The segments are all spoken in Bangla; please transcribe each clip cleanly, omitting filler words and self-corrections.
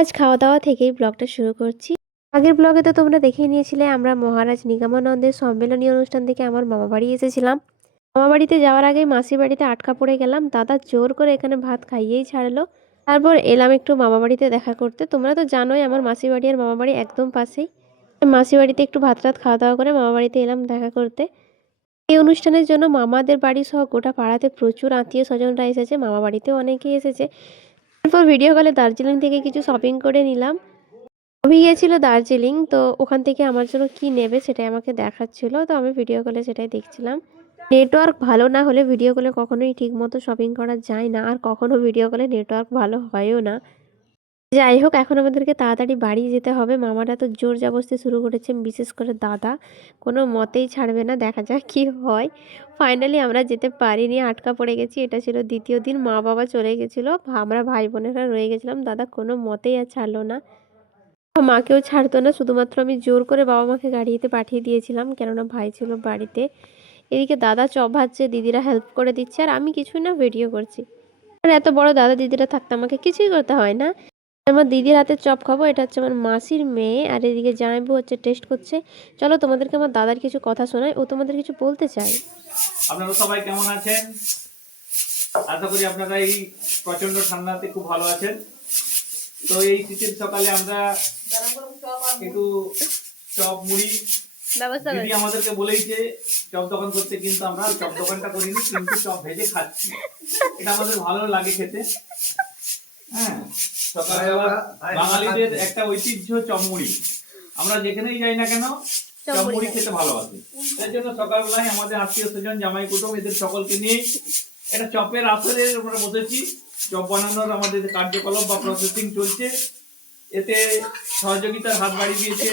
আজ খাওয়া দাওয়া থেকেই ব্লগটা শুরু করছি। আগের ব্লগে তো তোমরা দেখেই নিয়েছিলে আমরা মহারাজ নিগমানন্দের সম্মেলনী অনুষ্ঠান থেকে আমার মামা বাড়ি এসেছিলাম। মামা বাড়িতে যাওয়ার আগেই মাসির বাড়িতে আটকা পড়ে গেলাম, দাদা জোর করে এখানে ভাত খাইয়েই ছাড়লো। তারপর এলাম একটু মামা বাড়িতে দেখা করতে। তোমরা তো জানোই আমার মাসির বাড়ি আর মামা বাড়ি একদম পাশেই। মাসির বাড়িতে একটু ভাত রাত খাওয়া দাওয়া করে মামা বাড়িতে এলাম দেখা করতে। এই অনুষ্ঠানের জন্য মামাদের বাড়ি সহ গোটা পাড়াতে প্রচুর আত্মীয় স্বজনরা এসেছে, মামা বাড়িতেও অনেকেই এসেছে। তারপর ভিডিও কলে দার্জিলিং থেকে কিছু শপিং করে নিলাম। আমি গিয়েছিল দার্জিলিং, তো ওখান থেকে আমার জন্য কি নেবে সেটাই আমাকে দেখাচ্ছিল, তো আমি ভিডিও কলে সেটাই দেখছিলাম। নেটওয়ার্ক ভালো না হলে ভিডিও কলে কখনোই ঠিক মতো শপিং করা যায় না, আর কখনো ভিডিও কলে নেটওয়ার্ক ভালো হয়ও না। যাই হোক, এখন আমাদেরকে তাড়াতাড়ি বাড়ি যেতে হবে। মামারা তো জোর জবরদস্তি শুরু করেছে, বিশেষ করে দাদা কোনো মতেই ছাড়বে না, দেখা যাক কি হয়। ফাইনালি আমরা যেতে পারিনি, আটকা পড়ে গেছি। এটা ছিল দ্বিতীয় দিন, মা বাবা চলে গেছিলো, আমরা ভাই বোনেরা রয়ে গেছিলাম। দাদা কোনো মতেই আর ছাড়লো না, মাকেও ছাড়তো না। শুধুমাত্র আমি জোর করে বাবা মাকে গাড়িতে পাঠিয়ে দিয়েছিলাম, কেননা ভাই ছিল বাড়িতে। এদিকে দাদা চপ ভাজছে, দিদিরা হেল্প করে দিচ্ছে, আর আমি কিছুই না, ভিডিও করছি। আর এত বড় দাদা দিদিরা থাকতে আমাকে কিছুই করতে হয় না। আমার দিদির হাতে চপ খাবো। এটা হচ্ছে আমার মাসির মেয়ে, আর এদিকে জামাইবু হচ্ছে টেস্ট করছে। চলো তোমাদেরকে আমার দাদার কিছু কথা শোনাই, ও তোমাদের কিছু বলতে চাই। আপনারা সবাই কেমন আছেন? আশা করি আপনারা এই প্রচন্ড ঠান্ডাতে খুব ভালো আছেন। তো এই শীতের সকালে আমরা একটু চপ মুড়ি দিদি আমাদেরকে বলেইছে চপ দোকান করতে, কিন্তু আমরা চপ দোকানটা করিনি, কিন্তু চপ ভেজে খাচ্ছি। এটা আমাদের ভালো লাগে খেতে। হ্যাঁ, সকালে আবার বাঙালিদের একটা ঐতিহ্য চপ মুড়ি। আমরা যেখানেই যাই না কেন চপ মুড়ি খেতে ভালোবাসি। এর জন্য সকালবেলায় আমাদের আত্মীয় স্বজন, জামাই কুটুম, এদের সকলকে নিয়ে এটা চপের আসরে আমরা বসেছি। চপ বানানোর আমাদের কার্যকলাপ বা প্রসেসিং চলছে। এতে সহযোগিতার হাত বাড়িয়ে দিয়েছে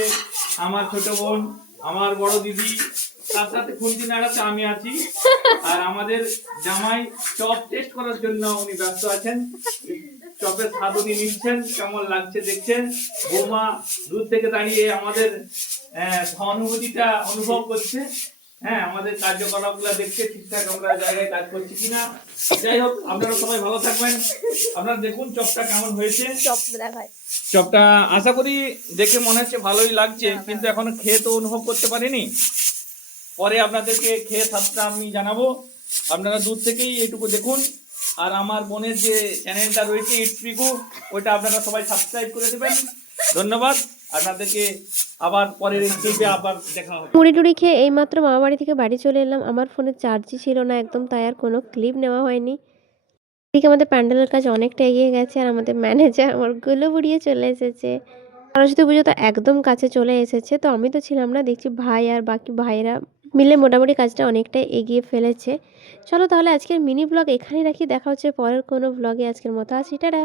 আমার ছোট বোন, আমার বড় দিদি, তার সাথে খুন্তি নাড়াতে আমি আছি। আর আমাদের জামাই চপ টেস্ট করার জন্য উনি ব্যস্ত আছেন। চপের স্বাদ উনি নিচ্ছেন, কেমন লাগছে দেখছেন। বৌমা দূর থেকে দাঁড়িয়ে আমাদের সহানুভূতিটা অনুভব করছে। হ্যাঁ, আমাদের কার্যকলাপগুলো দেখছে ঠিকঠাক আমরা জায়গায় কাজ করছি কিনা। যাই হোক, আপনারা সবাই ভালো থাকবেন। আপনারা দেখুন চপটা কেমন হয়েছে। চপটা আশা করি দেখে মনে হচ্ছে ভালোই লাগছে, কিন্তু এখনো খেয়ে তো অনুভব করতে পারিনি। পরে আপনাদেরকে খেয়ে স্বাদটা আমি জানাবো। আপনারা দূর থেকেই এটুকু দেখুন। আর আমার বোনের যে চ্যানেলটা রয়েছে ইটপিকু, ওইটা আপনারা সবাই সাবস্ক্রাইব করে দেবেন। ধন্যবাদ আপনাদেরকে। আবার পরের ক্লিপে আবার দেখা হবে। মুড়ি টুড়ি খেয়ে এইমাত্র মামা বাড়ি থেকে বাড়ি চলে এলাম। আমার ফোনে চার্জই ছিল না একদম, তাই আর কোনো ক্লিপ নেওয়া হয়নি। এদিকে আমাদের প্যান্ডেলের কাজ অনেকটা এগিয়ে গেছে, আর আমাদের ম্যানেজার আমার গুলো বুড়িয়ে চলে এসেছে। সরস্বতী পুজো তো একদম কাছে চলে এসেছে, তো আমি তো ছিলাম না, দেখছি ভাই আর বাকি ভাইরা মিলে মোটামুটি কাজটা অনেকটাই এগিয়ে ফেলেছে। চলো তাহলে আজকের মিনি ব্লগ এখানেই রাখি, দেখা হচ্ছে পরের কোনো ব্লগে। আজকের মতো আসি, টাটা।